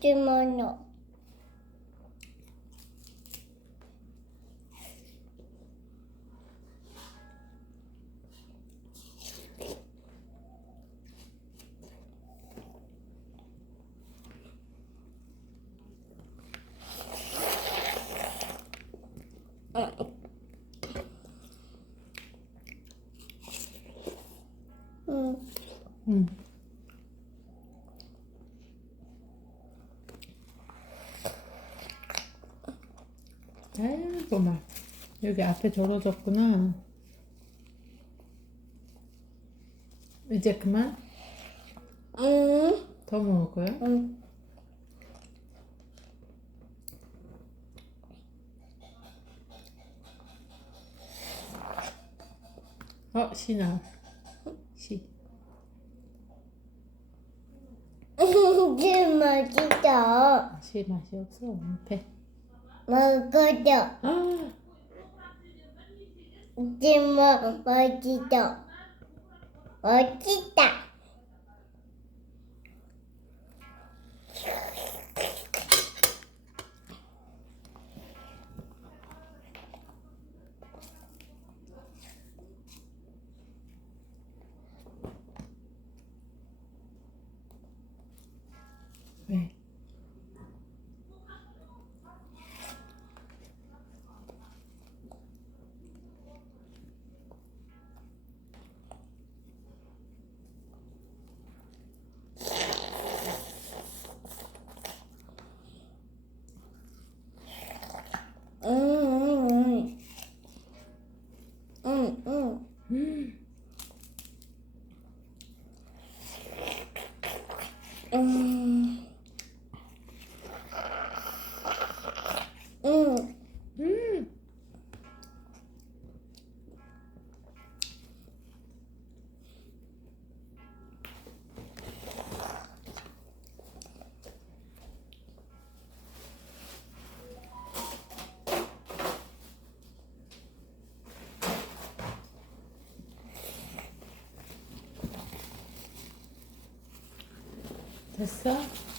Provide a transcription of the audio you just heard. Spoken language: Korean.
주머니. 응. 아이고, 막. 여기 앞에 절어졌구나. 이제 그만? 응. 더 먹을 거야? 응. 신아. 시. 맛있어. 시 맛이 없어. 배. 먹어도. 아, 맛있어. 맛있다. 왜? 응. 응. 응. 응. 응. 음. 됐어?